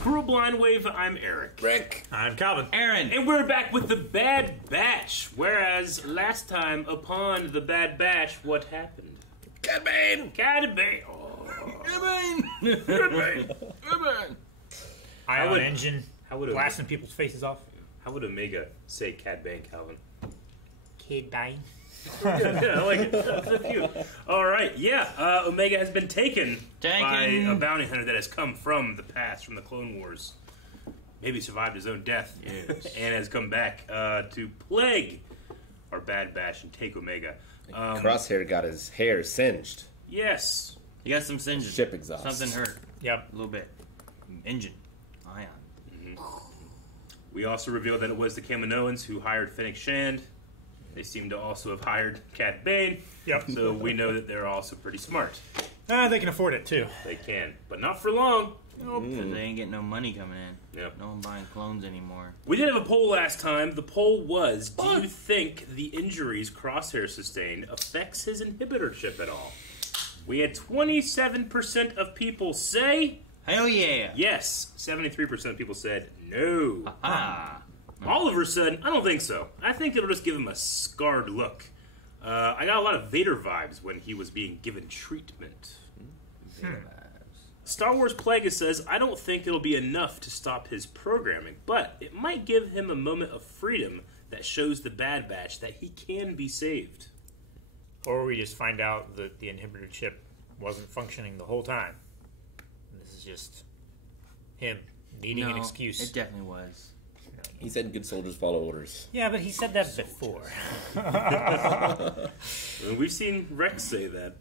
Cruel Blind Wave, I'm Eric. Rick. I'm Calvin. Aaron. And we're back with the Bad Batch. Whereas last time, upon the Bad Batch, what happened? Cad Bane. Cad Bane. Oh. Cad Bane. Ion engine. How would blasting people's faces off. How would Omega say Cad Bane, Calvin? Cad Bane. Yeah, I like it. That's so cute. All right, yeah. Omega has been taken by a bounty hunter that has come from the past, from the Clone Wars. Maybe survived his own death, and has come back to plague our Bad Batch and take Omega. Crosshair got his hair singed. Yes. You got some singes. Ship exhaust. Something hurt. Yep. A little bit. Engine. Ion. We also revealed that it was the Kaminoans who hired Fennec Shand. They seem to also have hired Cad Bane. Yep. So we know that they're also pretty smart. They can afford it, too. They can. But not for long. Nope. Because they ain't getting no money coming in. Yep. No one buying clones anymore. We did have a poll last time. The poll was, do you think the injuries Crosshair sustained affects his inhibitor chip at all? We had 27% of people say Hell yeah. yes. 73% of people said no. Ah. Oliver said, I don't think so. I think it'll just give him a scarred look. I got a lot of Vader vibes when he was being given treatment. Star Wars Plagueis says, I don't think it'll be enough to stop his programming, but it might give him a moment of freedom that shows the Bad Batch that he can be saved. Or we just find out that the inhibitor chip wasn't functioning the whole time. This is just him needing an excuse. It definitely was. He said good soldiers follow orders. Yeah, but he said that before. We've seen Rex say that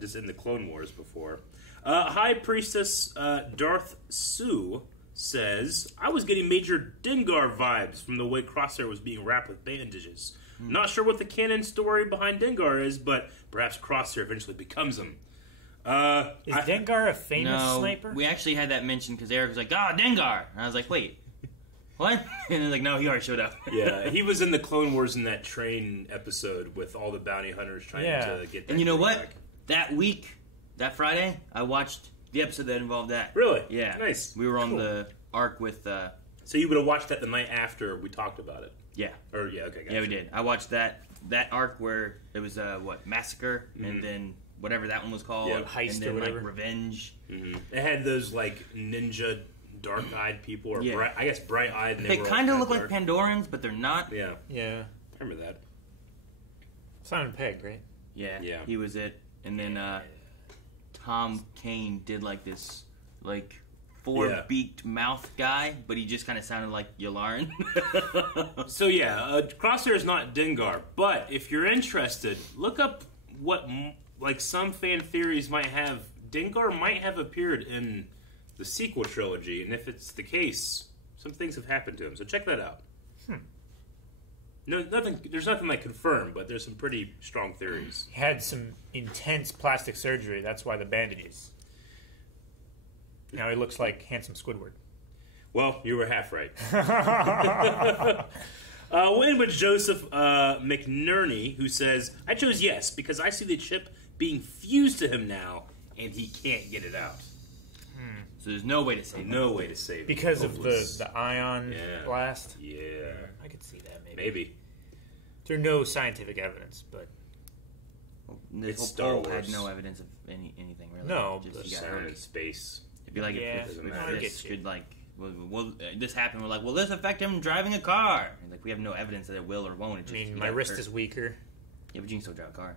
just in the Clone Wars before. High Priestess Darth Sue says, I was getting Major Dengar vibes from the way Crosshair was being wrapped with bandages. Not sure what the canon story behind Dengar is, but perhaps Crosshair eventually becomes him. Is Dengar a famous sniper? We actually had that mentioned because Eric was like, Dengar. And I was like, wait. What? And they're like, no, he already showed up. Yeah, he was in the Clone Wars in that train episode with all the bounty hunters trying to get that. And you know what? Back. That week, that Friday, I watched the episode that involved that. Really? Yeah. Nice. We were on the arc with... So you would have watched that the night after we talked about it? Yeah. Or, yeah, okay, gotcha. Yeah, we did. I watched that arc where it was, Massacre, and then whatever that one was called. Yeah, Heist and then, or whatever. Revenge. Mm-hmm. It had those, like, ninja dark-eyed people, or I guess bright-eyed. They kind of look like Pandorans, but they're not. Yeah. Yeah. I remember that. Simon Pegg, right? Yeah. Yeah. He was it. And then Tom Kane did like this, like, four-beaked mouth guy, but he just kind of sounded like Yularen. So yeah, Crosshair is not Dengar, but if you're interested, look up what, like, some fan theories might have. Dengar might have appeared in the sequel trilogy, and if it's the case, some things have happened to him. So check that out. No, nothing. There's nothing like confirmed, but there's some pretty strong theories. He had some intense plastic surgery. That's why the bandages. Now he looks like handsome Squidward. Well, you were half right. We'll end with Joseph McNerney, who says, I chose yes because I see the chip being fused to him now, and he can't get it out. So there's no way to save him. No way to save him. Because of the ion blast? Yeah. I could see that, maybe. Maybe. There's no scientific evidence, but... This It's whole poll Star Wars. had no evidence of anything, really. No, Just but you got Sound hurt. in space. It'd be like if doesn't matter. I this get you. could, like... this happened, we're like, will this affect him driving a car? And like, we have no evidence that it will or won't. It I just, mean, you my got wrist hurt. is weaker. Yeah, but you can still drive a car.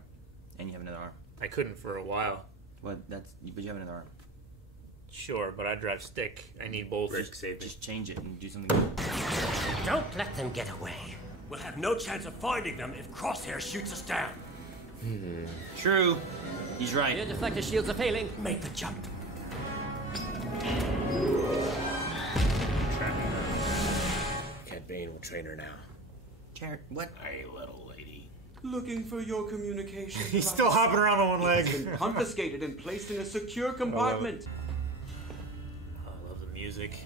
And you have another arm. I couldn't for a while. But you have another arm. Sure, but I drive stick. I need both. Rick, save me. Just change it and do something good. Don't let them get away. We'll have no chance of finding them if Crosshair shoots us down. True. He's right. Your deflector shields are failing. Make the jump. Cad Bane will train her now. What? Hey, little lady. Looking for your communication. He's still hopping around on one leg. Confiscated and placed in a secure compartment. I love the music.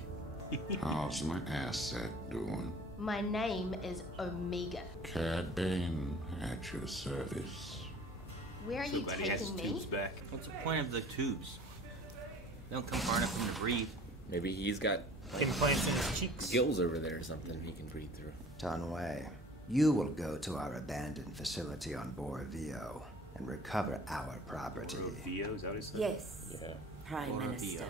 How's my asset doing? My name is Omega. Cad Bane at your service. Where are you Glad he has his taking me? tubes back. What's the point of the tubes? They don't come far enough for him to breathe. Maybe he's got implants in his cheeks. gills over there or something he can breathe through. Tanway, you will go to our abandoned facility on Boravio and recover our property. Boravio, is that what he said? Yes, Yeah. Prime Minister.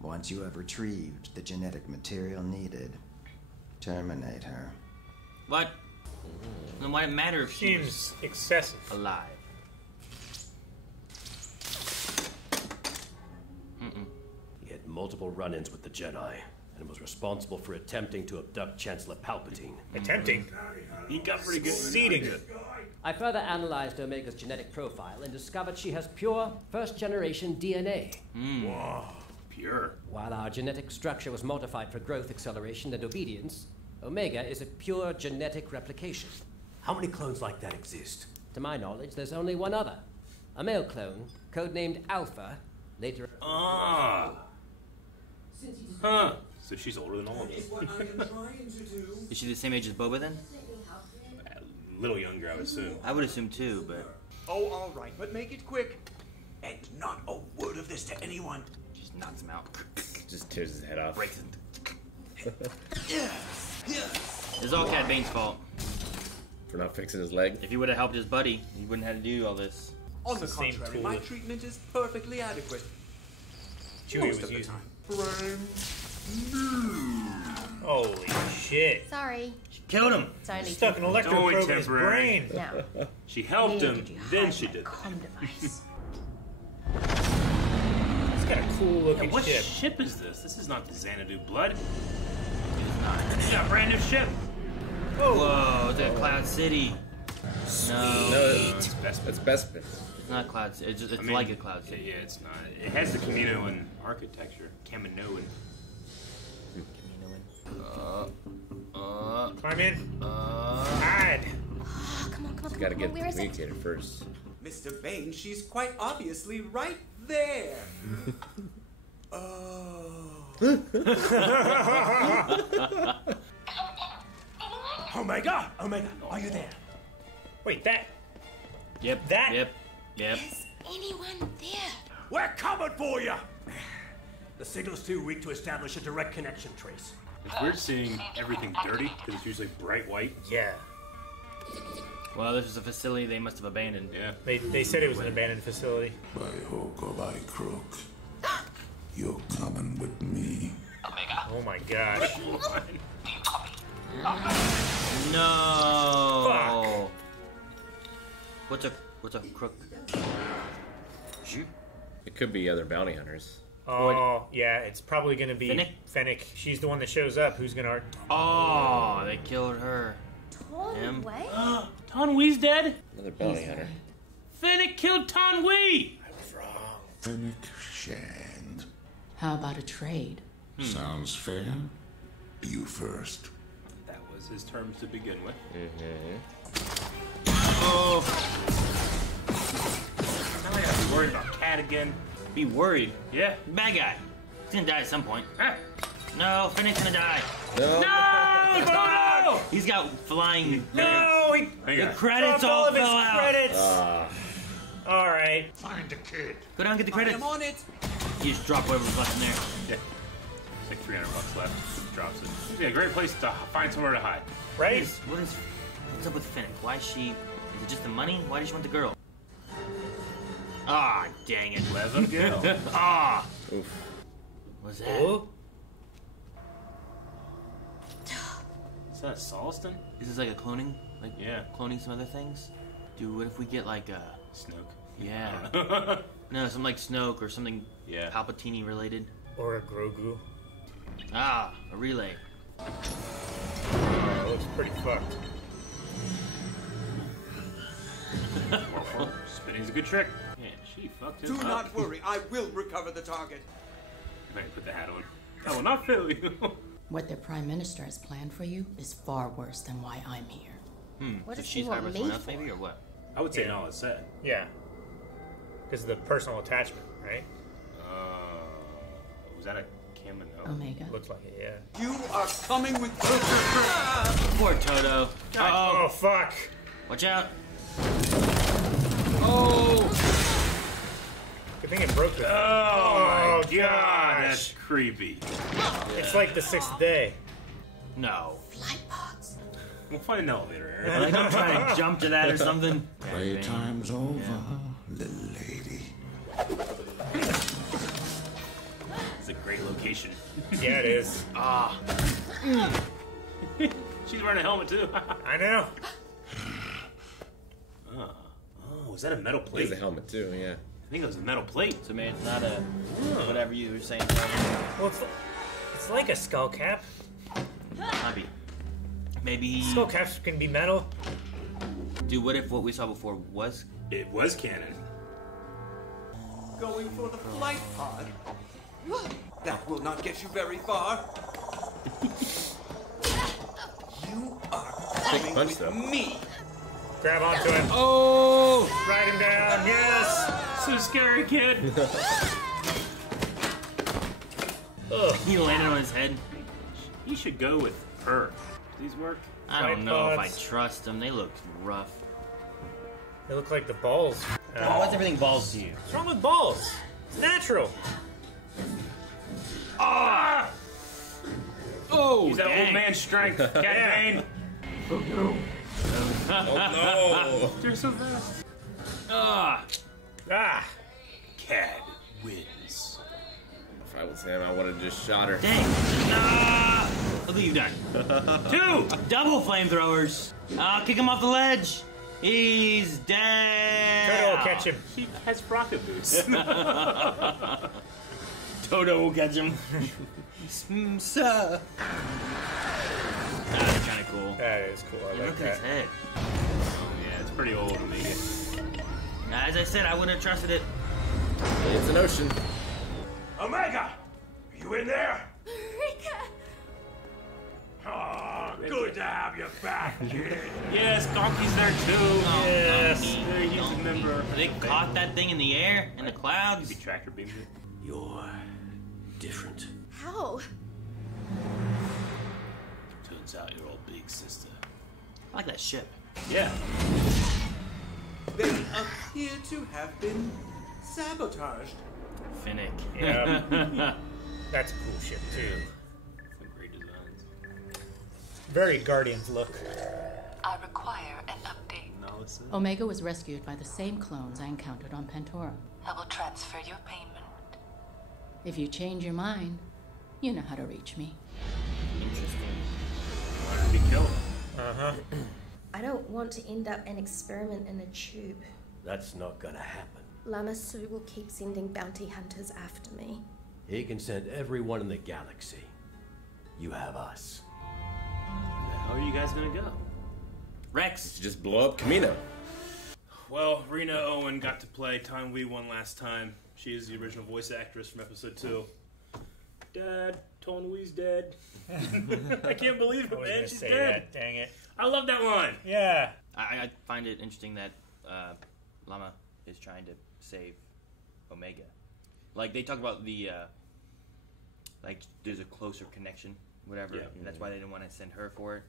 Once you have retrieved the genetic material needed, terminate her. What? Then why it matter if she was Seems excessive. alive? He had multiple run-ins with the Jedi, and was responsible for attempting to abduct Chancellor Palpatine. Attempting. He got pretty good. Succeeding. I further analyzed Omega's genetic profile and discovered she has pure first-generation DNA. Whoa, pure. While our genetic structure was modified for growth, acceleration, and obedience, Omega is a pure genetic replication. How many clones like that exist? To my knowledge, there's only one other. A male clone, codenamed Alpha, later... Ah. Huh. So she's older than all of us. Is she the same age as Boba then? A little younger, I would assume. I would assume too, but Oh, all right, but make it quick. And not a word of this to anyone. just knocks him out. Just tears his head off. Breaks it. It's all Cad Bane's fault. For not fixing his leg. If he would have helped his buddy, he wouldn't have to do all this. On the Same contrary, tool my that- treatment is perfectly adequate. Chewie Most was of the using. time. Holy shit. Sorry. She killed him. It's only Stuck an electrode Only probe in his temporary. brain. Now, She helped where him, did you then hide she my did. comm device? It's got a cool looking What ship. ship is this? This is not the Xanadu Blood. It's not. It's got a brand new ship. Whoa, it's like Cloud City. No, No, It's Bespin. it's Bespin. it's not Cloud City. It's, just, it's I mean, like a Cloud City. Yeah, it's not. It has the Kaminoan architecture. Kaminoan. Climb in. Hide. Oh, come on, come on, come Gotta on. get the Where is it? communicator first. Mr. Bane, she's quite obviously right there. Oh. Omega! Omega, are you there? Wait, that. Yep. That- Yep. Yep. Is anyone there? We're coming for you! The signal's too weak to establish a direct connection trace. It's weird seeing everything dirty because it's usually bright white. Yeah. Well, this is a facility they must have abandoned. Yeah. They said it was an abandoned facility. By hook or by crook, you're coming with me. Oh my gosh. No. What's a crook? Shoot. It could be other bounty hunters. Oh, yeah, it's probably going to be Fennec? Fennec. She's the one that shows up. Who's going to... Oh, they killed her. Torn away? Tan Wee's dead? Another bounty hunter. Fennec killed Tan Wee! Fennec Shand. How about a trade? Sounds fair? You first. That was his terms to begin with. Oh, Now I gotta be worried about Cat again. be worried. Yeah. Bad guy. He's gonna die at some point. No, Fennec's gonna die. No. No! No! He's got flying. No! He Hang The on. credits dropped all all of his fell out. credits! Ah, All right. Find a kid. Go down and get the credits. I'm on it! You just drop whatever's left in there. Yeah. It's like $300 left. Drops it. Yeah, great place to find somewhere to hide. Right? What's up with Fennec? Why is she? Is it just the money? Why does she want the girl? Ah, dang it. Let them go. Ah. oof. What's that? Oh, Is that Solston? Is this like a cloning? Like Yeah. cloning some other things? Dude, what if we get like a Snoke. yeah? No, something like Snoke or something Yeah. Palpatine related. or a Grogu. Ah, a relay. Oh, it looks pretty fucked. Spinning's a good trick. Yeah, she fucked him Do up. not worry, I will recover the target. If I can put the hat on. I will not fail you. What their prime minister has planned for you is far worse than why I'm here. What So does he she's want hired by me someone else, for? maybe, or what? I would say Yeah. no, it's said. Yeah. Because of the personal attachment, right? Was that a Kamino? Omega. Looks like it, yeah. You are coming with Poor Toto. Uh-oh. Oh, fuck. Watch out. Good thing it broke the... Oh, my God. That's creepy. It's like the sixth day. No. Flight pods. We'll find an elevator, Eric. Like I'm trying to jump to that or something. Playtime's over, little lady. It's a great location. Yeah, it is. Ah. She's wearing a helmet too. I know. Oh, is that a metal plate? There's a helmet too, yeah. I think it was a metal plate. So maybe it's not a whatever you were saying. Well, it's like a skull cap. Might be. Maybe. Skull caps can be metal. Dude, what if what we saw before was? It was canon. Going for the flight pod? That will not get you very far. You are coming punch, with though. me. Grab onto him. Oh! Ride him down. Yes. So scary, kid. He landed on his head. You should go with her. Do these work? I don't know if I Tripods. trust them. They look rough. They look like the balls. Why's everything balls to you? What's wrong with balls? It's natural. Ah! Oh, Use that dang. old man strength, Cat Bane. Oh no! You're so fast. Ah! Ah. Cad wins. If I was him, I would have just shot her. Dang! Ah! Look what you've done. 2! Double flamethrowers. Kick him off the ledge. He's dead. Toto will catch him. He has rocket boots. Toto will catch him. Sir. That's kind of cool. That is cool. I Look like at his that. head. Yeah, it's pretty old to make it. As I said, I wouldn't have trusted it. It's an ocean. Omega! Are you in there? Rika! Ah, good to have you back, kid. Yes, Donkey's there too. Yes. Very huge member. They caught that thing in the air, in the clouds. Be tractor beamed it. You're different. How? Turns out you're all big sister. I like that ship. Yeah. They appear to have been sabotaged. Finnick. Yeah. That's a cool ship too. Some great designs. Very Guardians look. I require an update. Nalisa. Omega was rescued by the same clones I encountered on Pantora. I will transfer your payment. If you change your mind, you know how to reach me. Interesting. Wanted to be killed. Uh-huh. I don't want to end up an experiment in a tube. That's not gonna happen. Lama Su will keep sending bounty hunters after me. He can send everyone in the galaxy. You have us. How are you guys gonna go? Rex. Just blow up Camino. Well, Rena Owen got to play Time We one last time. She is the original voice actress from episode 2. Dad, Tonwee's dead. I can't believe I it, was man. gonna She's say dead. that. Dang it. I love that line. Yeah. I find it interesting that Lama is trying to save Omega. Like, they talk about the, like, there's a closer connection, whatever. Yeah. And that's why they didn't want to send her for it.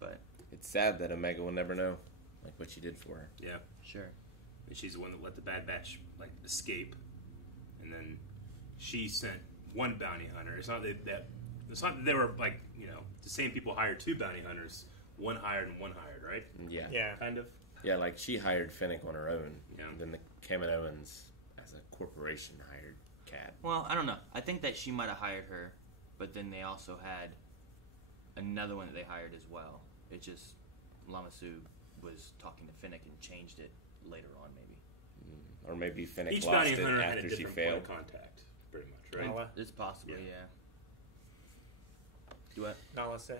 But, It's sad that Omega will never know, like, what she did for her. Yeah. sure. And she's the one that let the Bad Batch like escape, and then she sent one bounty hunter. It's not that they were like, you know, the same people hired 2 bounty hunters, one hired and one hired, right? Yeah. Yeah. Kind of. Yeah, like she hired Finnick on her own. Yeah. Then the Kaminoans, as a corporation, hired Cad. Well, I don't know. I think that she might have hired her, but then they also had another one that they hired as well. It just, Lama Su was talking to Finnick and changed it later on, maybe. Or maybe Finnick Each lost bounty it hunter had a after she different point failed. of contact, pretty much, right? Nala. It's possible, Yeah. yeah. Do what? Nala say.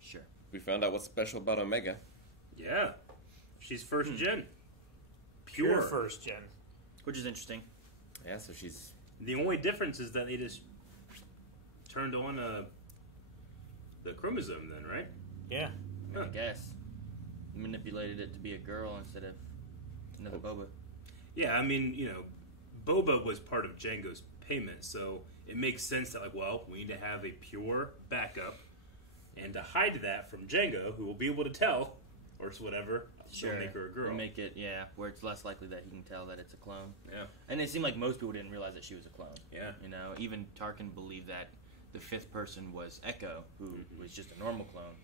Sure. We found out what's special about Omega. Yeah. She's first gen. Pure Pure. first gen. Which is interesting. Yeah, so she's... The only difference is that they just turned on the chromosome then, right? Yeah. Huh. I guess. Manipulated it to be a girl instead of another Boba. Yeah, I mean, you know, Boba was part of Jango's payment, so it makes sense that, like, well, we need to have a pure backup, and to hide that from Jango, who will be able to tell, or whatever, Sure. make her a girl. Make it, where it's less likely that he can tell that it's a clone. Yeah. And it seemed like most people didn't realize that she was a clone. Yeah. You know, even Tarkin believed that the fifth person was Echo, who was just a normal clone.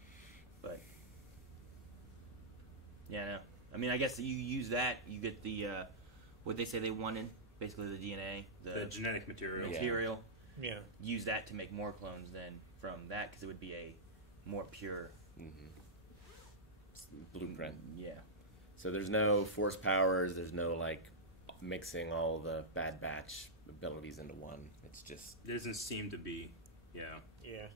But yeah, no. I mean, I guess that you use that, you get the what they say they wanted, basically the DNA, the genetic material. Yeah. Use that to make more clones then from that, because it would be a more pure blueprint. Yeah. So there's no force powers. There's no like mixing all the Bad Batch abilities into one. It's just There doesn't seem to be. Yeah. Yeah.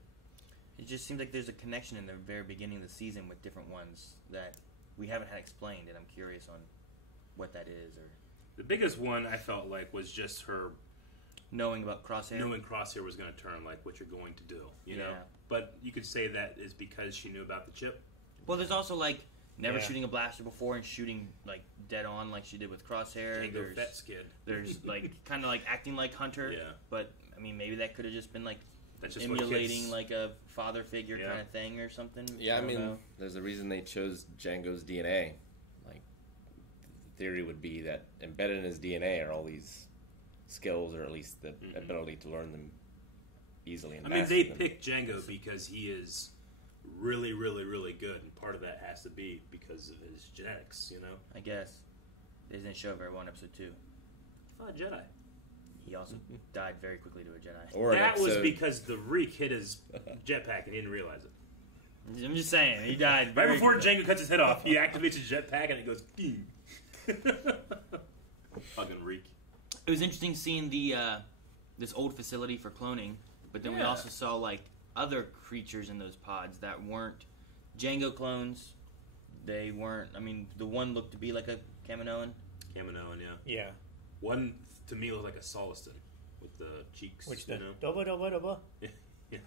It just seems like there's a connection in the very beginning of the season with different ones that we haven't had explained, and I'm curious on what that is. Or The biggest one I felt like was just her knowing about Crosshair. Knowing Crosshair was going to turn, like what you're going to do, you know. Yeah. But you could say that is because she knew about the chip. Well, there's also like never Yeah. shooting a blaster before and shooting like dead on like she did with Crosshair. Jango Fett's kid. There's like kind of like acting like Hunter. Yeah. But I mean, maybe that could have just been like That's just what emulating kids- like a father figure Yeah. kind of thing or something. yeah. I don't mean, know. there's a reason they chose Django's DNA. Like the theory would be that embedded in his DNA are all these skills, or at least the ability to learn them easily. And I mean, master they them. picked Django because he is really, really, really good, and part of that has to be because of his genetics, you know? I guess they didn't show very well in episode 2. Oh, Jedi. He also died very quickly to a Jedi. Or that was because the reek hit his jetpack and he didn't realize it. I'm just saying, he died Right very before quickly. Django cuts his head off, he activates his jetpack and it goes, "Bing." Fucking reek. It was interesting seeing the this old facility for cloning, but then we Yeah. also saw like other creatures in those pods that weren't Django clones. They weren't. I mean, the one looked to be like a Kaminoan. Kaminoan, yeah. Yeah. One, to me, looked like a Soliston with the cheeks, Which you the know? double. Yeah.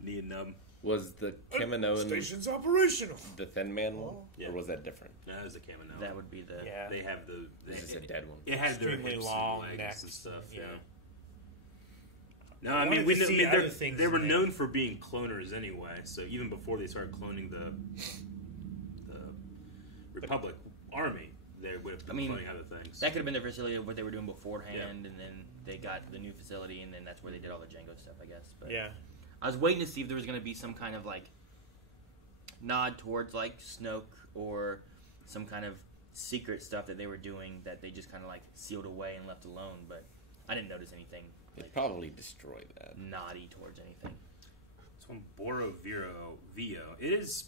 Knee and numb. Was the Kaminoan Station's operational. the Thin Man one, Yeah. or was that different? No, that was the Kaminoan. That would be the. Yeah. They have the... This is a dead one. It had their Extremely hips long and legs necks, and stuff, yeah. yeah. No, I I mean, wanted to see other things they were in there. known for being cloners anyway. So even before they started cloning the Republic army, they would have been cloning other things. That could have been the facility of what they were doing beforehand, and then they got the new facility, and then that's where they did all the Django stuff, I guess. But Yeah. I was waiting to see if there was going to be some kind of like nod towards like Snoke or some kind of secret stuff that they were doing that they just kind of like sealed away and left alone. But I didn't notice anything They'd probably destroy that. naughty towards anything. So on Boro Vio, it is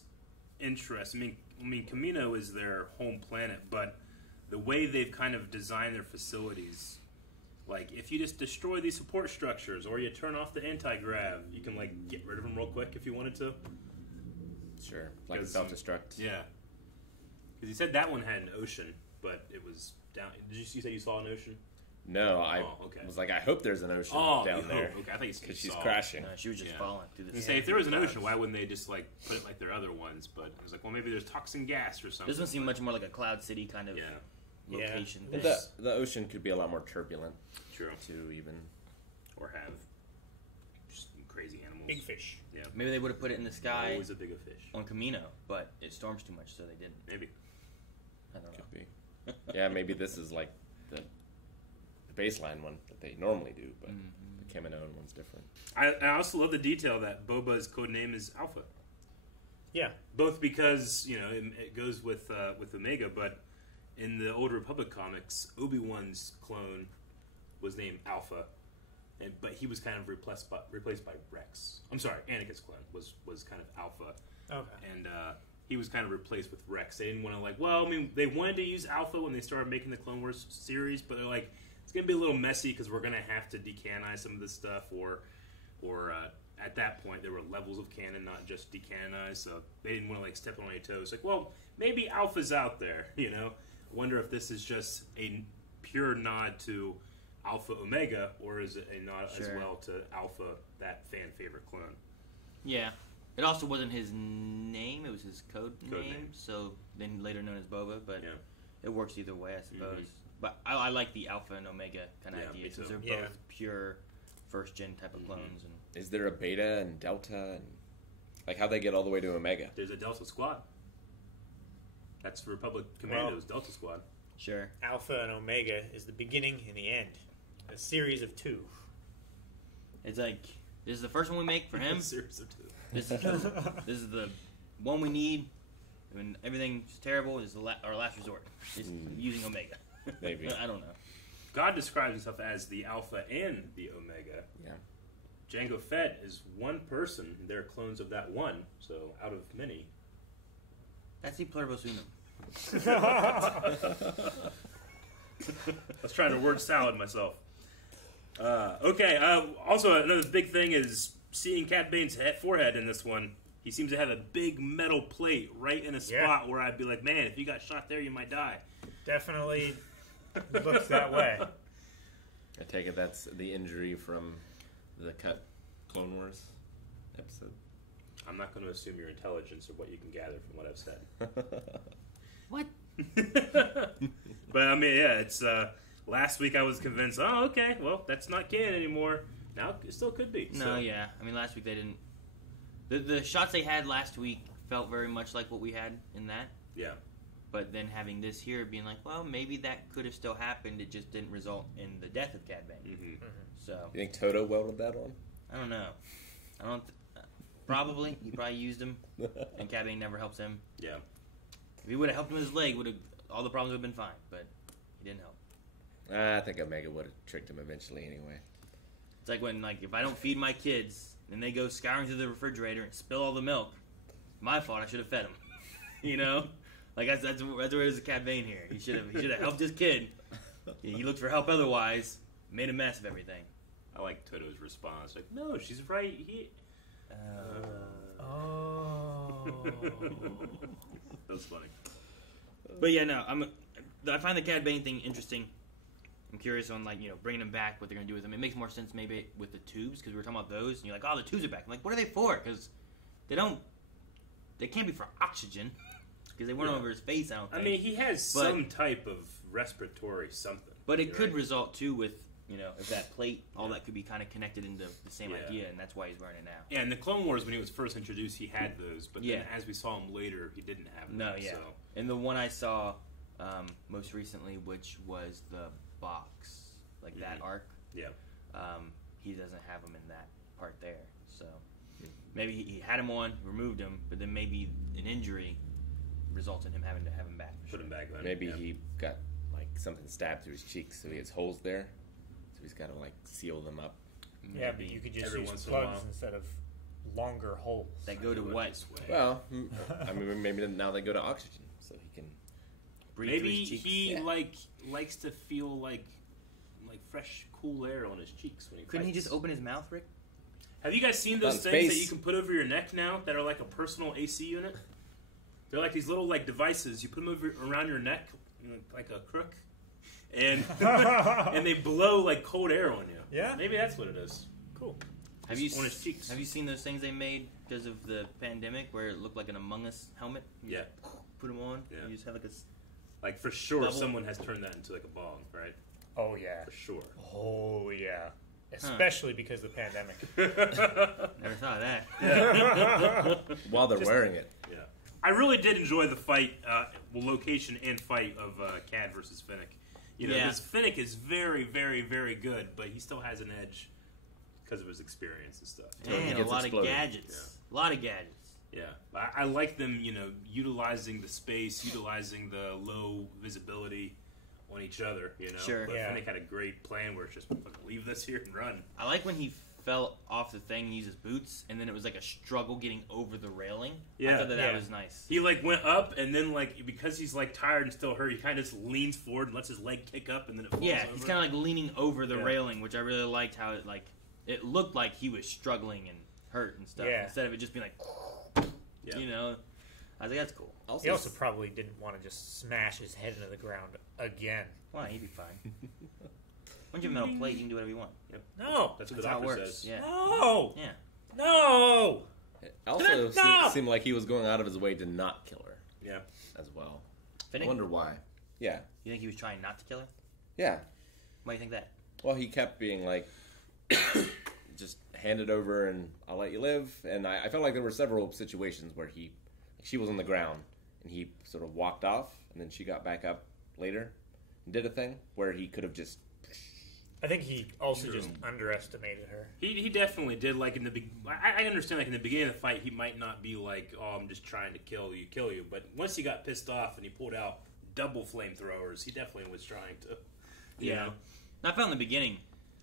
interesting. I mean, Kamino is their home planet, but the way they've kind of designed their facilities, like if you just destroy these support structures or you turn off the anti-grav, you can like get rid of them real quick if you wanted to. Sure, like 'Cause, self-destruct. Yeah, because he said that one had an ocean, but it was down. Did you say you saw an ocean? No, I okay. was like, I hope there's an ocean Oh, down you there. hope. Okay, I thought you said because you she's saw. crashing. No, she was just falling through the. And say if there was an ocean, why wouldn't they just like put it like their other ones? But I was like, well, maybe there's toxin gas or something. This one seemed much more like a Cloud City kind of location. Well, thing. the ocean could be a lot more turbulent. True. To even or have just crazy animals. Big fish. Yeah. Maybe they would have put it in the sky. Always a bigger fish. On Camino, but it storms too much, so they didn't. Maybe. I don't know. Could be. Yeah, maybe this is like the baseline one that they normally do, but the Kaminoan one's different. I also love the detail that Boba's code name is Alpha. Yeah. Both because it goes with Omega, but in the Old Republic comics, Obi-Wan's clone was named Alpha, but he was kind of replaced by Rex. I'm sorry, Anakin's clone was kind of Alpha. Okay. And he was kind of replaced with Rex. They didn't want to they wanted to use Alpha when they started making the Clone Wars series, but they're like, it's going to be a little messy because we're going to have to decanonize some of this stuff, or at that point there were levels of canon, not just decanonize, so they didn't want to step on any toes. Like, well, maybe Alpha's out there, I wonder if this is just a pure nod to Alpha Omega, or is it a nod as well to Alpha, that fan favorite clone? Yeah. It also wasn't his name; it was his code name. So then later known as Boba, but it works either way, I suppose. But I like the Alpha and Omega kind of idea, since they're both pure first gen type of clones. And is there a Beta and Delta, and like how they get all the way to Omega? There's a Delta Squad. That's Republic Commandos, Delta Squad. Sure. Alpha and Omega is the beginning and the end. A series of 2. It's like, this is the first one we make for him. A series of 2. This is the one we need when everything's terrible. This is our last resort. Is using Omega. Maybe. I don't know. God describes himself as the Alpha and the Omega. Yeah. Jango Fett is one person. They're clones of that one. So out of many. That's the pluribus unum. I was trying to word salad myself. Okay. Also, another big thing is seeing Cad Bane's forehead in this one. He seems to have a big metal plate right in a spot where I'd be like, man, if you got shot there, you might die. Definitely looks that way. I take it that's the injury from the cut Clone Wars episode. I'm not going to assume your intelligence or what you can gather from what I've said. What? But I mean, yeah, it's last week I was convinced, oh, okay, well, that's not canon anymore. Now it still could be. No, so. yeah. I mean, last week they didn't. The shots they had last week felt very much like what we had in that. Yeah. But then having this here being like, well, maybe that could have still happened. It just didn't result in the death of Cad Bane. Mm-hmm. So. You think Toto welded that on? I don't know. I don't. Probably. He probably used him, and Cad Bane never helps him. Yeah. If he would have helped him with his leg, all the problems would have been fine. But he didn't help. I think Omega would have tricked him eventually anyway. It's like when, if I don't feed my kids and they go scouring through the refrigerator and spill all the milk, my fault. I should have fed them. You know, that's where it is with Cad Bane here. He should have helped his kid. He looked for help otherwise, made a mess of everything. I like Toto's response. Like, no, she's right. That was funny. But yeah, no, I find the Cad Bane thing interesting. I'm curious on bringing them back, what they're gonna do with them. It makes more sense maybe with the tubes because we were talking about those, and you're like, oh, the tubes are back. I'm like, what are they for? Because they can't be for oxygen because they weren't over his face. I don't think. I mean, he has some type of respiratory something. But it could result too with if that plate, all that could be kind of connected into the same idea, and that's why he's wearing it now. Yeah, in the Clone Wars when he was first introduced, he had those, but then as we saw him later, he didn't have them. No, yeah. So. And the one I saw most recently, which was the box, that arc. Yeah. He doesn't have them in that part there. So maybe he had him on, removed him, but then maybe an injury results in him having to have him back. Put him back then. Maybe he got something stabbed through his cheeks, so he has holes there. So he's got to seal them up. Yeah, but you could just use plugs instead of longer holes. That go to what? Well, I mean, maybe now they go to oxygen, so he can breathe maybe through his cheeks. He likes to feel like fresh, cool air on his cheeks when he Couldn't fights. he just open his mouth, Rick? Have you guys seen those things that you can put over your neck now that are like a personal AC unit? They're like these little devices. You put them around your neck like a crook, and and they blow cold air on you. Yeah, maybe that's what it is. Cool. Have you on his cheeks? Have you seen those things they made because of the pandemic where it looked like an Among Us helmet? You put them on. Yeah. You just have like for sure bubble. Someone has turned that into a bong, right? Oh yeah, for sure. Oh yeah, especially because of the pandemic. Never thought of that. While they're wearing it. Yeah. I really did enjoy the fight, location and fight of Cad versus Finnick. Because Finnick is very, very, very good, but he still has an edge because of his experience and stuff. And a lot of gadgets. Yeah. A lot of gadgets. Yeah. I like them, utilizing the space, utilizing the low visibility on each other, Sure. But Finnick had a great plan where it's just fucking leave this here and run. I like when he fell off the thing and used his boots, and then it was like a struggle getting over the railing. Yeah, I thought that was nice. He went up, and then because he's tired and still hurt, he kind of just leans forward and lets his leg kick up, and then it falls over. He's kind of leaning over the railing, which I really liked how it looked like he was struggling and hurt and stuff instead of it just being I was like, that's cool. He also probably didn't want to just smash his head into the ground again. Why? He'd be fine. Once you have a metal plate, you can do whatever you want. Yep. No, that's what how the it doctor works. says. Yeah. No. Yeah. No. It also seemed like he was going out of his way to not kill her. Yeah. As well. Finnick? I wonder why. Yeah. You think he was trying not to kill her? Yeah. Why do you think that? Well, he kept being just hand it over and I'll let you live. And I felt like there were several situations where she was on the ground and he sort of walked off, and then she got back up later and did a thing where he could have just. I think he also just underestimated her. He definitely did. Like in the I understand. Like in the beginning of the fight, he might not be like, "Oh, I'm just trying to kill you." But once he got pissed off and he pulled out double flamethrowers, he definitely was trying to. You know? I felt in the beginning,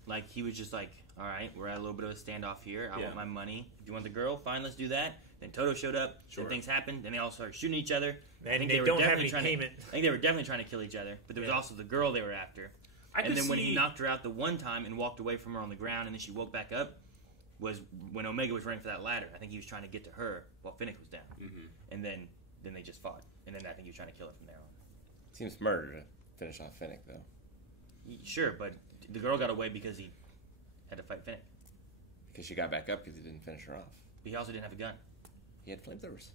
like he was just like, "All right, we're at a little bit of a standoff here. I want my money. If you want the girl, fine, let's do that." Then Toto showed up. Then things happened. Then they all started shooting each other. And I think they were don't have definitely any trying payment. I think they were definitely trying to kill each other. But there was also the girl they were after. And then when he knocked her out the one time and walked away from her on the ground, and then she woke back up, was when Omega was running for that ladder. I think he was trying to get to her while Finnick was down. And then they just fought. And then I think he was trying to kill her from there on. Seems murder to finish off Finnick, though. Sure, but the girl got away because he had to fight Finnick. Because she got back up because he didn't finish her off. But he also didn't have a gun. He had flamethrowers.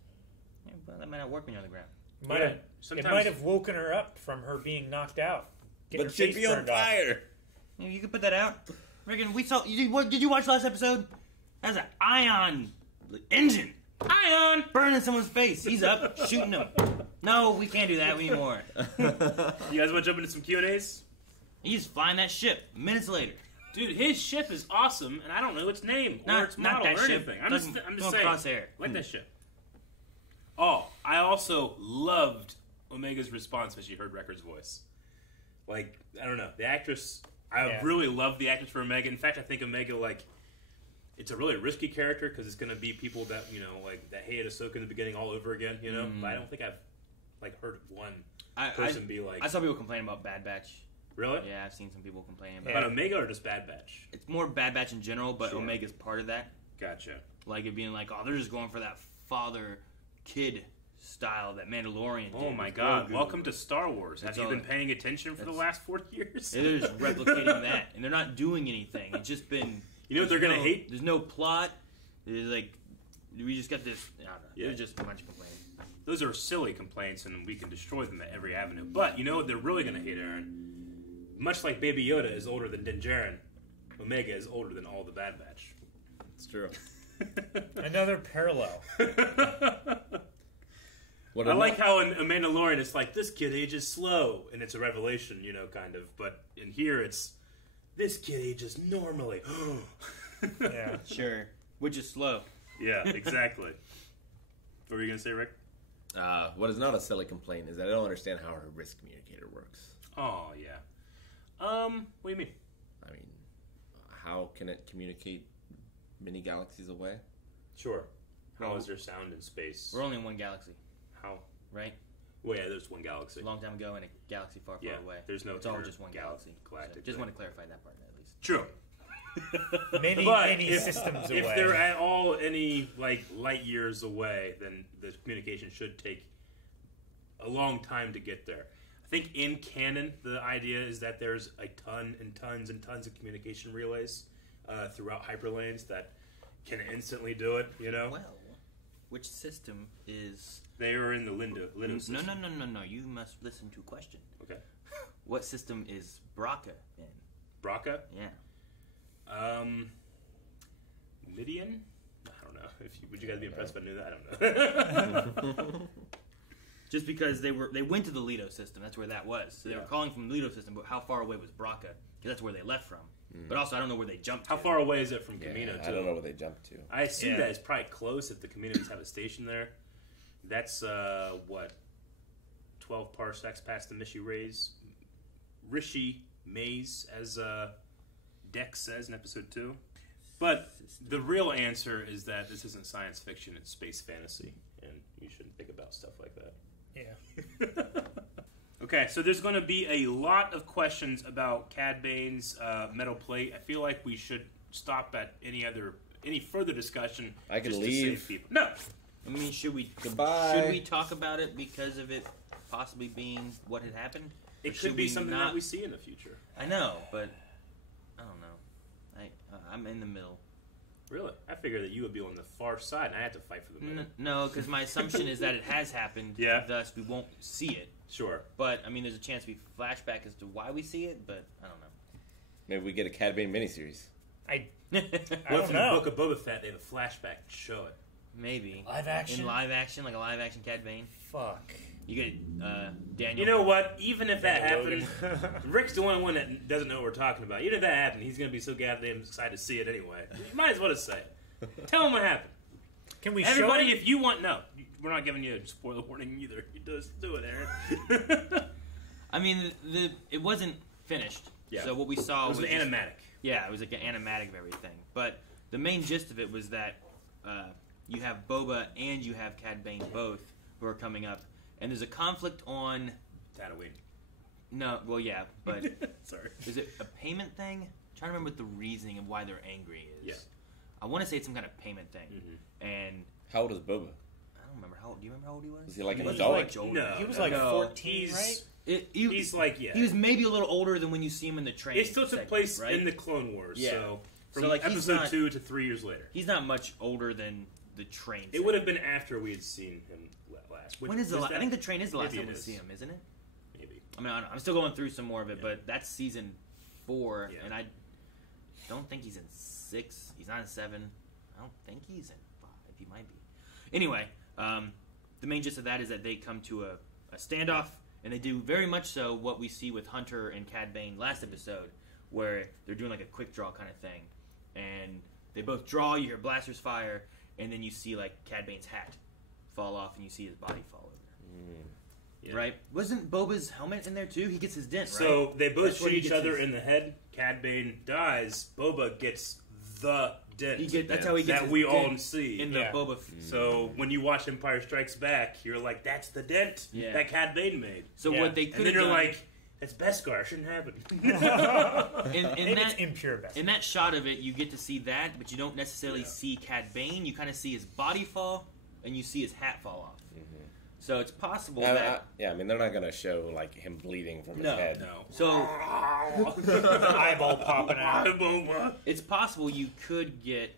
Yeah, well, that might not work when you're on the ground. It might have woken her up from her being knocked out. But she'd be on fire. You could put that out. Regan, we saw. Did you watch last episode? That's an ion engine. Ion burning someone's face. He's up shooting them. No, we can't do that anymore. You guys want to jump into some Q&As? He's flying that ship minutes later. Dude, his ship is awesome, and I don't know its name or its model or anything. I'm just saying. Crosshair. Like that ship. Oh, I also loved Omega's response when she heard Wrecker's voice. Like, I don't know, the actress. I really love the actress for Omega. In fact, I think Omega, like, it's a really risky character because it's going to be people that, you know, like, that hated Ahsoka in the beginning all over again, you know? But I don't think I've, like, heard one person be like... I saw people complain about Bad Batch. Really? Yeah, I've seen some people complaining about About Omega or just Bad Batch? It's more Bad Batch in general, but Omega's part of that. Gotcha. Like, it being like, oh, they're just going for that father-kid style that Mandalorian did. Oh my god, welcome to Star Wars. Have you been paying attention for the last 4 years? They're just replicating that, and they're not doing anything. It's just been... You know what they're going to hate? There's no plot. There's like... We just got this... I don't know. There's just a bunch of complaining. Those are silly complaints, and we can destroy them at every avenue. But you know what they're really going to hate, Aaron? Much like Baby Yoda is older than Din Djarin, Omega is older than all the Bad Batch. It's true. Another parallel. I like how in Mandalorian it's like, this kid ages slow, and it's a revelation, you know, kind of. But in here it's, this kid ages normally. Yeah, sure. Which is slow. Yeah, exactly. What were you going to say, Rick? What is not a silly complaint is that I don't understand how her risk communicator works. Oh, yeah. What do you mean? I mean, how can it communicate many galaxies away? Sure. How is there sound in space? We're only in one galaxy. How? Right? Well, yeah, there's one galaxy. A long time ago in a galaxy far, far away. There's no... It's all just one galaxy. Galactic. So just want to clarify that part, at least. True. many systems away. If they're at all any, like, light years away, then the communication should take a long time to get there. I think in canon, the idea is that there's a ton and tons and tons of communication relays throughout hyperlanes that can instantly do it, you know? Well, which system is... They are in the Lindo system. No. You must listen to a question. Okay. What system is Braca in? Braca? Yeah. Midian? I don't know. Would you guys be impressed if I knew that? I don't know. Just because they went to the Leto system, that's where that was. So they were calling from the Leto system, but how far away was Braca? Because that's where they left from. But also, I don't know where they jumped to. How far away is it from Camino, too? I don't know where they jumped to. I assume that it's probably close if the Caminos have a station there. That's, 12 parsecs past the Rishi Maze, as Dex says in episode 2. But the real answer is that this isn't science fiction, it's space fantasy. And you shouldn't think about stuff like that. Yeah. Okay, so there's going to be a lot of questions about Cad Bane's metal plate. I feel like we should stop at any further discussion. I can just leave. To save people. No. I mean, should we talk about it because of it possibly being what had happened? It could be something that we see in the future. I know, but I don't know. I'm in the middle. Really? I figured that you would be on the far side, and I had to fight for the middle. No, because my assumption is that it has happened. Yeah. Thus, we won't see it. Sure. But I mean, there's a chance we flashback as to why we see it, but I don't know. Maybe we get a Cad Bane miniseries. I What don't if in know. the Book of Boba Fett they have a flashback to show it? Maybe Live action? in live action, like a live action Cad Bane. Fuck. You get Daniel. You know what? Even if that Daniel happened, Rick's the only one that doesn't know what we're talking about. Even if that happened, he's going to be so goddamn excited to see it anyway. You might as well just say it. Tell him what happened. Can we Everybody, show if you want... No, we're not giving you a spoiler warning either. You just do it, Aaron. I mean, it wasn't finished. Yeah. So what we saw It was an just- animatic. Yeah, it was like an animatic of everything. But the main gist of it was that you have Boba and you have Cad Bane both who are coming up, and there's a conflict on Tatooine. No, well, yeah, but sorry, is it a payment thing? I'm trying to remember what the reasoning of why they're angry is. Yeah. I want to say it's some kind of payment thing. And how old is Boba? I don't remember how old. Do you remember how old he was? Was he like an was adult? Like older. No, He was like 14, right? He's like, yeah. He was maybe a little older than when you see him in the train. It still took segment, place right? in the Clone Wars, Yeah. so from So, like, he's episode not- 2 to 3 years later. He's not much older than the train. It would have been after we had seen him last. When is the? I think the train is the last Maybe time it we is. see him, isn't it? Maybe. I mean, I'm still going through some more of it, but that's season 4, and I don't think he's in 6. He's not in 7. I don't think he's in 5. He might be. Anyway, the main gist of that is that they come to a standoff, and they do very much so what we see with Hunter and Cad Bane last episode, where they're doing like a quick draw kind of thing, and they both draw. You hear blasters fire, and then you see like Cad Bane's hat fall off, and you see his body fall over. Yeah. Right? Wasn't Boba's helmet in there too? He gets his dent, right? So they both That's where shoot he each gets other his- in the head. Cad Bane dies. Boba gets the dent. That's how he gets that his we all dent see in the Boba f- So when you watch Empire Strikes Back, you're like, "That's the dent Yeah. that Cad Bane made." So what they and could then have you're done- like, "That's Beskar. Shouldn't happen." in Maybe that, it's impure Beskar. In that shot of it, you get to see that, but you don't necessarily see Cad Bane. You kind of see his body fall, and you see his hat fall off. So it's possible that... I mean, they're not going to show like him bleeding from his head. No. So eyeball popping out. It's possible you could get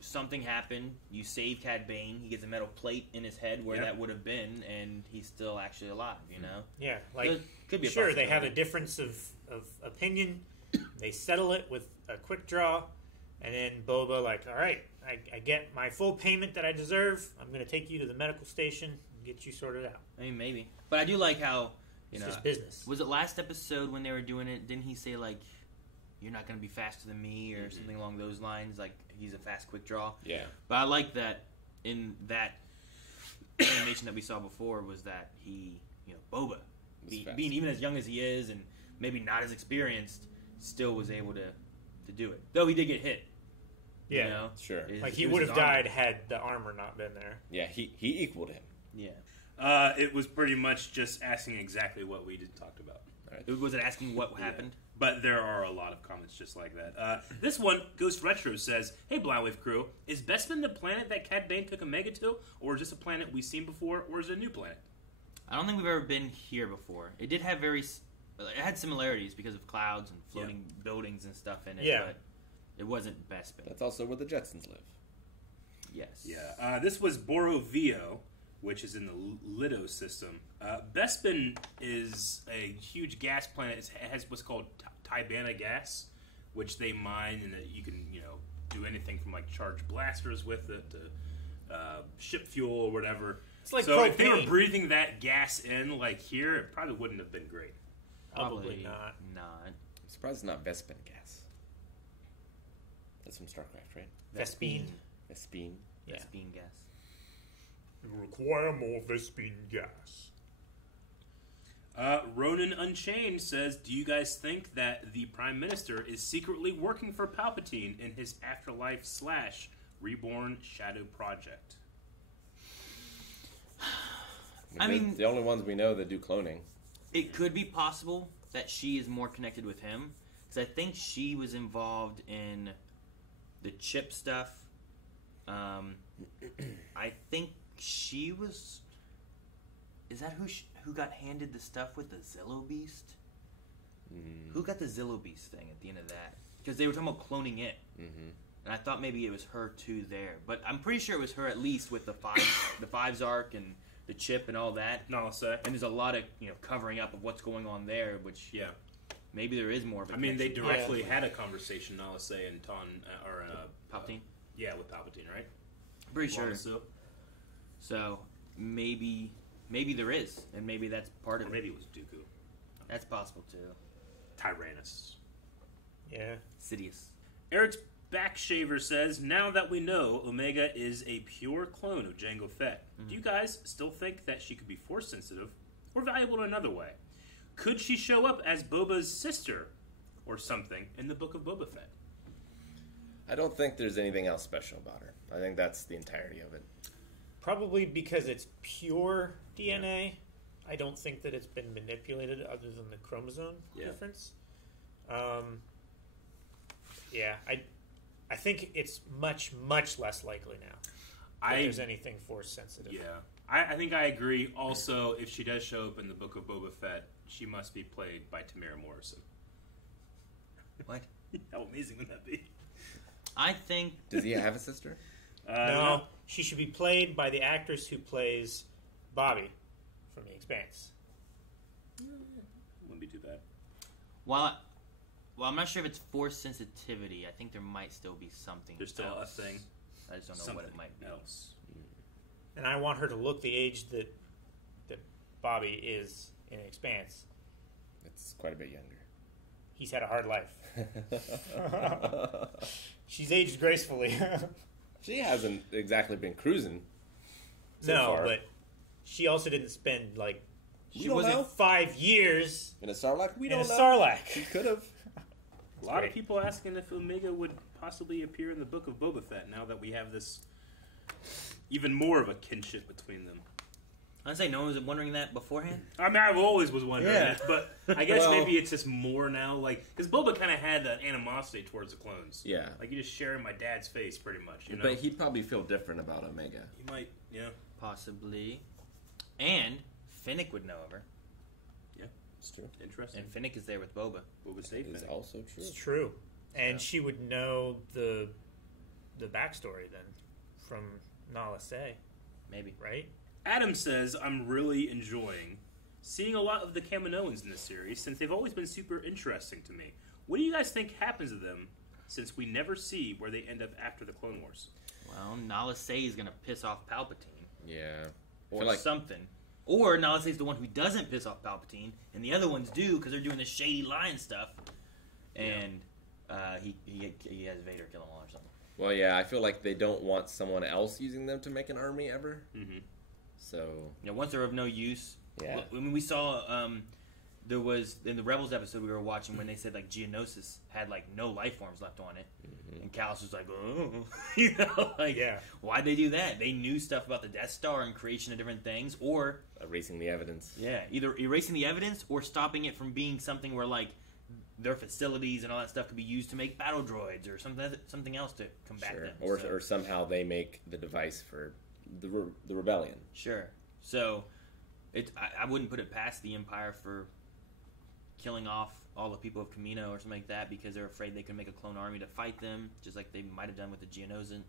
something happen. You save Cad Bane. He gets a metal plate in his head where Yep. that would have been, and he's still actually alive. You know? Yeah, So like it could be a sure they have a possibility. difference of opinion. They settle it with a quick draw, and then Boba like, all right, I get my full payment that I deserve. I'm going to take you to the medical station and get you sorted out. I mean, maybe. But I do like how you It's know just business. Was it last episode when they were doing it? Didn't he say like, "You're not going to be faster than me" or something along those lines? Like he's a fast, quick draw. Yeah. But I like that in that animation that we saw before was that he, Boba, being even as young as he is and maybe not as experienced, still was able to do it. Though he did get hit. Yeah, you know? Sure. Like he was would his have armor. died had the armor not been there. Yeah, he equaled him. Yeah. It was pretty much just asking exactly what we just talked about. Was it asking what happened? But there are a lot of comments just like that. This one, Ghost Retro says, "Hey, Blindwave crew, is Bespin the planet that Cad Bane took Omega to, or is this a planet we've seen before, or is it a new planet?" I don't think we've ever been here before. It did have it had similarities because of clouds and floating buildings and stuff in it. Yeah. But it wasn't Bespin. That's also where the Jetsons live. Yes. Yeah. This was Borovio, which is in the Lido system. Bespin is a huge gas planet. It has what's called Tibana gas, which they mine, and that you can do anything from like charge blasters with it to ship fuel or whatever. It's like so if they were propane. breathing that gas in like here, it probably wouldn't have been great. Probably not. Not. I'm surprised it's not Vespin gas. That's from StarCraft, right? Vespine. Vespine. Yeah. Vespine gas. You require more Vespine gas. Ronan Unchained says, "Do you guys think that the Prime Minister is secretly working for Palpatine in his Afterlife / Reborn Shadow project?" I They're mean- the only ones we know that do cloning. It could be possible that she is more connected with him because I think she was involved in the chip stuff. I think she was. Is that who got handed the stuff with the Zillo Beast? Who got the Zillo Beast thing at the end of that? Because they were talking about cloning it, and I thought maybe it was her too there. But I'm pretty sure it was her at least with the Fives arc and the chip and all that. No, I'll say. And there's a lot of covering up of what's going on there, which maybe there is more of a I mean, they connection. directly had a conversation, I'll say, and Palpatine. Yeah, with Palpatine, right? Pretty sure. Lamasu. So maybe there is, and maybe that's part of Or it. maybe it was Dooku. That's possible too. Tyrannus. Yeah. Sidious. Eric's Backshaver says, now that we know Omega is a pure clone of Jango Fett, do you guys still think that she could be force sensitive or valuable in another way? Could she show up as Boba's sister or something in the Book of Boba Fett? I don't think there's anything else special about her. I think that's the entirety of it. Probably because it's pure DNA. I don't think that it's been manipulated other than the chromosome difference. I think it's much, much less likely now that there's anything force sensitive. Yeah. I think I agree. Also, if she does show up in the Book of Boba Fett, she must be played by Tamara Morrison. What? How amazing would that be? I think... Does he have a sister? No, she should be played by the actress who plays Bobby from The Expanse. Wouldn't be too bad. Well, I'm not sure if it's force sensitivity. I think there might still be something. There's still else. a thing. I just don't know what it might be. Else. And I want her to look the age that Bobby is in Expanse. It's quite a bit younger. He's had a hard life. She's aged gracefully. She hasn't exactly been cruising. So no, far. but she also didn't spend She wasn't 5 years in a Sarlacc. We in don't a know. Sarlacc. She could have. A lot of people asking if Omega would possibly appear in the Book of Boba Fett now that we have this even more of a kinship between them. I'd say no one was wondering that beforehand. I mean, I always was wondering Yeah. it, but I guess Well- maybe it's just more now, because Boba kind of had that animosity towards the clones. Yeah. Like, you just sharing my dad's face, pretty much, you know? But he'd probably feel different about Omega. He might, yeah. Possibly. And Finnick would know of her. Yeah. It's true. Interesting. And Finnick is there with Boba. Boba safe. It's also true. It's true. And she would know the backstory then from Nala Se. Maybe. Right? Adam says, I'm really enjoying seeing a lot of the Kaminoans in this series since they've always been super interesting to me. What do you guys think happens to them since we never see where they end up after the Clone Wars? Well, Nala Se is going to piss off Palpatine. Yeah. I Or feel like something. Or Nala Se is the one who doesn't piss off Palpatine, and the other ones do because they're doing the shady lying stuff. And he has Vader kill them all or something. Well, yeah, I feel like they don't want someone else using them to make an army ever. Mm-hmm. So Yeah, once they're of no use. Yeah. I mean, we saw there was in the Rebels episode we were watching when they said like Geonosis had like no life forms left on it, and Callus was like, oh, you know, like why'd they do that? They knew stuff about the Death Star and creation of different things, or erasing the evidence. Yeah, either erasing the evidence or stopping it from being something where like their facilities and all that stuff could be used to make battle droids or something else to combat them. Or somehow they make the device for the rebellion. Sure. So, I wouldn't put it past the Empire for killing off all the people of Kamino or something like that because they're afraid they could make a clone army to fight them, just like they might have done with the Geonosians.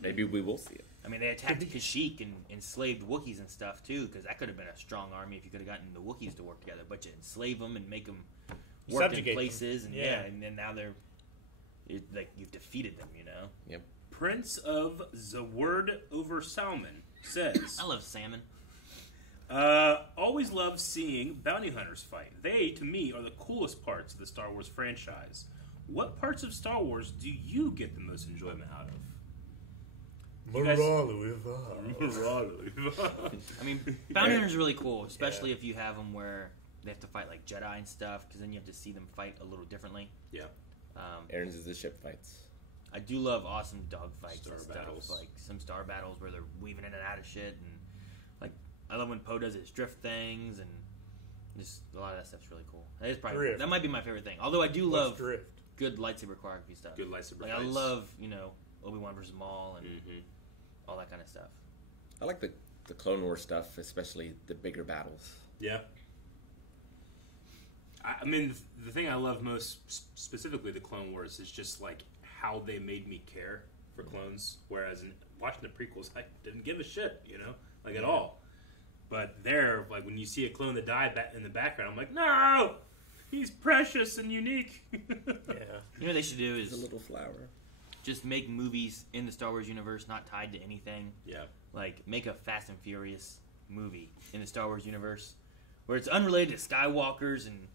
Maybe we will see it. I mean, they attacked Kashyyyk and enslaved Wookiees and stuff too, because that could have been a strong army if you could have gotten the Wookiees to work together. But you enslave them and make them work in Subjugate places, them. and Yeah. and then now you've defeated them. You know. Yep. Prince of Zawerd over Salmon says, I love salmon. Always love seeing bounty hunters fight. They, to me, are the coolest parts of the Star Wars franchise. What parts of Star Wars do you get the most enjoyment out of? I mean, bounty hunters are really cool, especially if you have them where they have to fight like Jedi and stuff, because then you have to see them fight a little differently. Yeah. Aaron's is the ship fights. I do love awesome dog fights Star and stuff, battles. like some star battles where they're weaving in and out of shit, and like I love when Poe does his drift things, and just a lot of that stuff's really cool. That is probably Drift. that might be my favorite thing. Although I do What's love drift? good lightsaber choreography stuff. Good lightsaber Like I fights. love Obi-Wan versus Maul and all that kind of stuff. I like the Clone Wars stuff, especially the bigger battles. Yeah. I mean, the thing I love most, specifically the Clone Wars, is just like how they made me care for clones. Whereas in watching the prequels, I didn't give a shit, like at all. But there, like when you see a clone that died in the background, I'm like, no, he's precious and unique. Yeah. You know what they should do is a little flower. just make movies in the Star Wars universe not tied to anything. Yeah. Like, make a Fast and Furious movie in the Star Wars universe where it's unrelated to Skywalkers and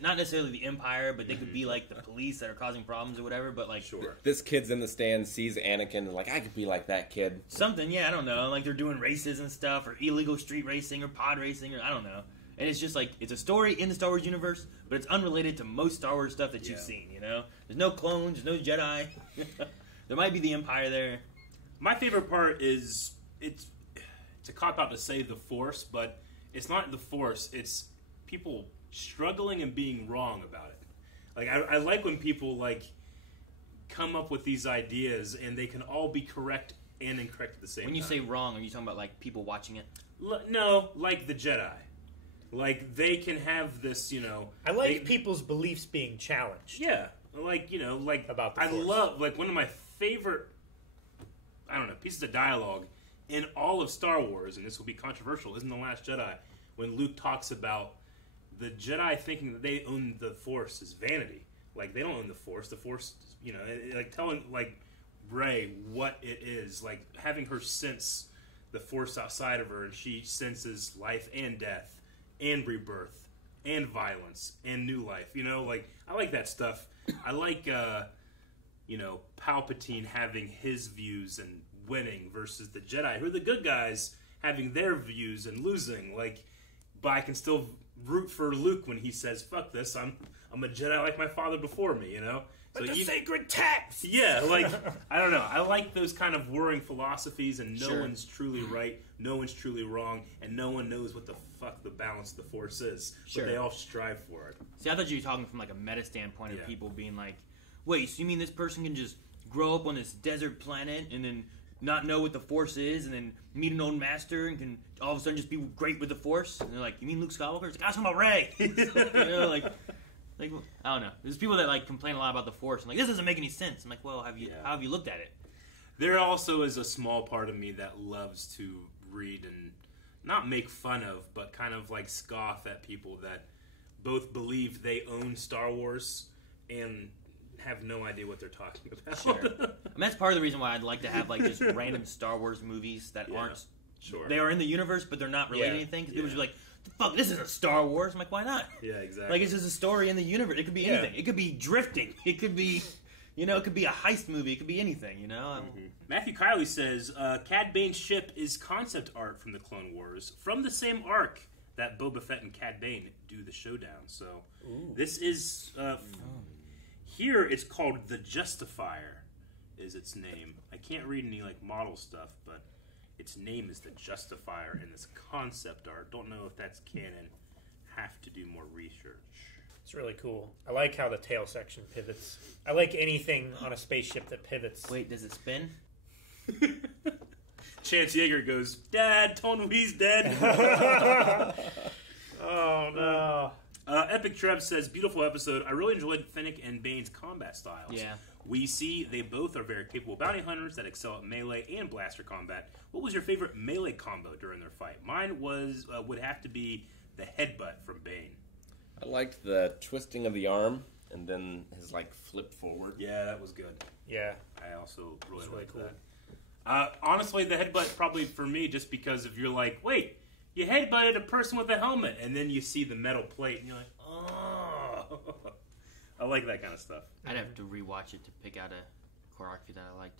not necessarily the Empire, but they could be like the police that are causing problems or whatever. But like, This kid's in the stand, sees Anakin, and like, I could be like that kid. Something, yeah, I don't know. Like they're doing races and stuff, or illegal street racing, or pod racing, or I don't know. And it's just like, it's a story in the Star Wars universe, but it's unrelated to most Star Wars stuff that you've seen, you know? There's no clones, there's no Jedi. There might be the Empire there. My favorite part is, it's a cop-out to say the Force, but it's not the Force, it's people struggling and being wrong about it. Like, I like when people, like, come up with these ideas and they can all be correct and incorrect at the same time. When you say wrong, are you talking about, like, people watching it? No, like the Jedi. Like, they can have this, you know... I like people's beliefs being challenged. Yeah. Like, you know, like... About the I Force. love, like, one of my favorite, I don't know, pieces of dialogue in all of Star Wars, and this will be controversial, isn't The Last Jedi, when Luke talks about the Jedi thinking that they own the Force is vanity. Like, they don't own the Force. The Force, you know, like, telling, like, Rey what it is. Like, having her sense the Force outside of her, and she senses life and death, and rebirth, and violence, and new life. You know, like, I like that stuff. I like, you know, Palpatine having his views and winning versus the Jedi, who are the good guys, having their views and losing. Like, but I can still root for Luke when he says, fuck this, I'm a Jedi like my father before me, you know? But the sacred text! Yeah, like, I don't know. I like those kind of warring philosophies, and no one's truly right, no one's truly wrong, and no one knows what the fuck the balance of the Force is. Sure. But they all strive for it. See, I thought you were talking from like a meta standpoint of people being like, wait, so you mean this person can just grow up on this desert planet and then not know what the Force is and then meet an old master and can all of a sudden just be great with the Force? And they're like, you mean Luke Skywalker? It's like, I was talking about Rey! You know, like, I don't know. There's people that like complain a lot about the Force. I'm like, this doesn't make any sense. I'm like, well, how have you looked at it? There also is a small part of me that loves to read and not make fun of, but kind of like scoff at people that both believe they own Star Wars and have no idea what they're talking about. Sure. I mean, that's part of the reason why I'd like to have like just random Star Wars movies that aren't. Sure. They are in the universe, but they're not related to anything. Because people would be like, the fuck, this isn't Star Wars. I'm like, why not? Yeah, exactly. Like, it's just a story in the universe. It could be anything. It could be drifting. It could be, you know, it could be a heist movie. It could be anything, you know? Matthew Kiley says, Cad Bane's ship is concept art from the Clone Wars, from the same arc that Boba Fett and Cad Bane do the showdown. So this is, here it's called the Justifier is its name. I can't read any like model stuff, but its name is the Justifier in this concept art. Don't know if that's canon. Have to do more research. It's really cool. I like how the tail section pivots. I like anything on a spaceship that pivots. Wait, does it spin? Chance Yeager goes, Dad, Tonwee's dead. Oh, no. Epic Trev says, beautiful episode. I really enjoyed Fennec and Bane's combat styles. Yeah. We see they both are very capable bounty hunters that excel at melee and blaster combat. What was your favorite melee combo during their fight? Mine was would have to be the headbutt from Bane. I liked the twisting of the arm and then his like flip forward. Yeah, that was good. Yeah. I also really liked cool. that. Honestly, the headbutt probably for me just because if you're like, wait, you headbutted a person with a helmet, and then you see the metal plate, and you're like, oh. I like that kind of stuff. I'd have to rewatch it to pick out a choreography that I liked.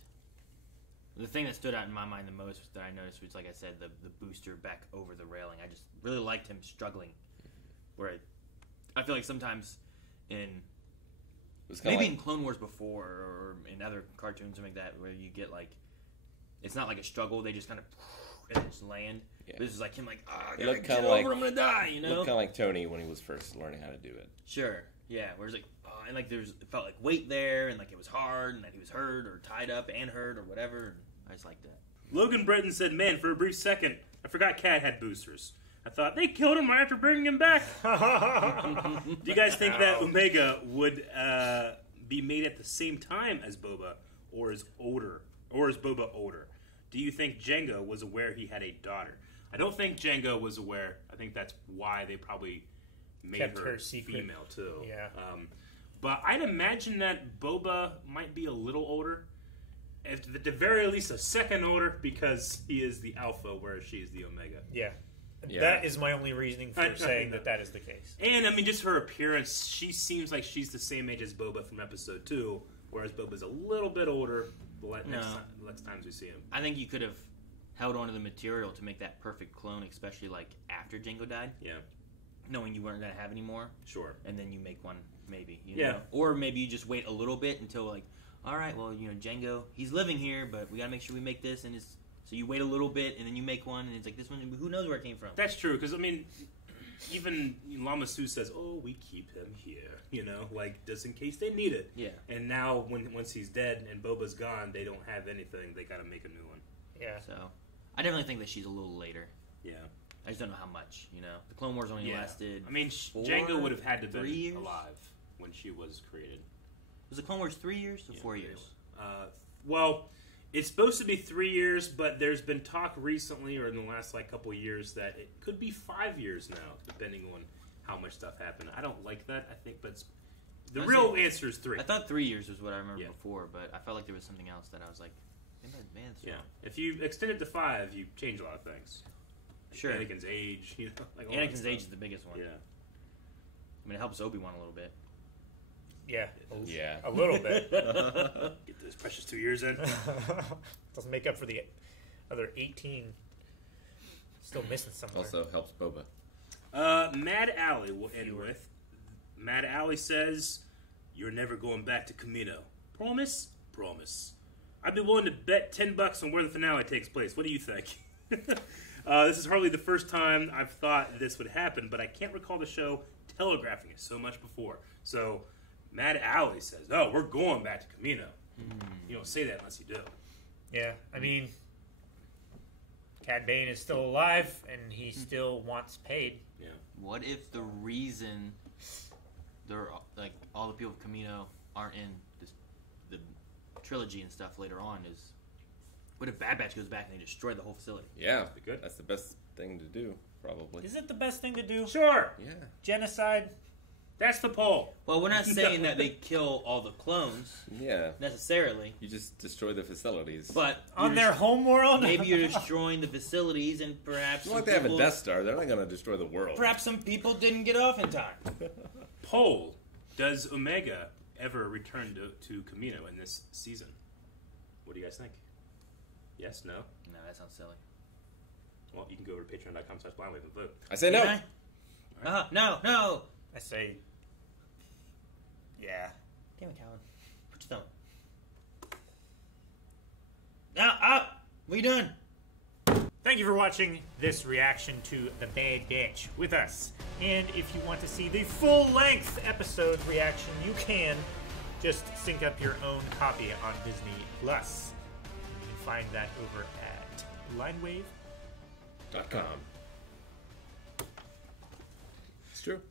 The thing that stood out in my mind the most that I noticed was, like I said, the booster back over the railing. I just really liked him struggling. Where I feel like sometimes maybe in Clone Wars before or in other cartoons, something like that, where you get like, it's not like a struggle, they just kind of and just land. Yeah. This is like him like, I gotta get over, I'm gonna die, you know? Looked kind of like Tony when he was first learning how to do it. Sure, yeah, where it's like, and like it felt like weight there, and like it was hard, and that he was hurt or tied up and hurt or whatever. I just liked that. Logan Britton said, man, for a brief second, I forgot Cad had boosters. I thought they killed him right after bringing him back. Do you guys think that Omega would be made at the same time as Boba, or is Boba older? Do you think Jango was aware he had a daughter? I don't think Jango was aware. I think that's why they probably made her female too. Yeah. But I'd imagine that Boba might be a little older. at the very least, a second order because he is the Alpha, whereas she is the Omega. Yeah. That is my only reasoning for saying that is the case. And, I mean, just her appearance, she seems like she's the same age as Boba from Episode 2, whereas Boba's a little bit older the next times we see him. I think you could have held on to the material to make that perfect clone, especially, like, after Jango died. Yeah. Knowing you weren't going to have any more. Sure. And then you make one, maybe. You know? Or maybe you just wait a little bit until, like, all right, well, you know, Jango, he's living here, but we got to make sure we make this. And it's, so you wait a little bit, and then you make one, and it's like, this one, who knows where it came from? That's true, because, I mean, even Lama Su says, oh, we keep him here, you know, like, just in case they need it. Yeah. And now, once he's dead and Boba's gone, they don't have anything. They got to make a new one. Yeah. So, I definitely think that she's a little later. Yeah. I just don't know how much, you know. The Clone Wars only lasted I mean, Jango would have had to be alive when she was created. Was the Clone Wars 3 years or 4 years? Well, it's supposed to be 3 years, but there's been talk recently or in the last couple of years that it could be 5 years now, depending on how much stuff happened. I don't like that, I think, but the real answer is 3. I thought 3 years was what I remember before, but I felt like there was something else that I was like, man, yeah. If you extend it to 5, you change a lot of things. Sure. Anakin's age, you know. Like Anakin's age is the biggest one. Yeah. I mean, it helps Obi-Wan a little bit. Yeah. Yeah. A little bit. Get those precious 2 years in. Doesn't make up for the other 18. Still missing somewhere. Also helps Boba. Mad Alley will end with. Mad Alley says, "You're never going back to Kamino. Promise? Promise. I'd be willing to bet $10 on where the finale takes place. What do you think?" This is hardly the first time I've thought this would happen, but I can't recall the show telegraphing it so much before. So, Mad Alley says, "Oh, we're going back to Kamino." You don't say that unless you do. Yeah, I mean, Cad Bane is still alive, and he still wants paid. Yeah. What if the reason they're like all the people of Kamino aren't in the trilogy and stuff later on is? What if Bad Batch goes back and they destroy the whole facility? Yeah, be good. That's the best thing to do, probably. Is it the best thing to do? Sure. Yeah. Genocide? That's the poll. Well, we're not saying that they kill all the clones. Yeah. Necessarily. You just destroy the facilities. But on their home world? Maybe you're destroying the facilities and perhaps... It's not like they have a Death Star. They're not going to destroy the world. Perhaps some people didn't get off in time. Poll. Does Omega ever return to Kamino in this season? What do you guys think? Yes, no? No, that sounds silly. Well, you can go over to patreon.com/blindwave and vote. I say no. No. I say, yeah. Damn it, Calvin. Put your thumb. Now, up! What are you doing? Thank you for watching this reaction to The Bad Batch with us. And if you want to see the full-length episode reaction, you can just sync up your own copy on Disney+. You can find that over at blindwave.com. It's true.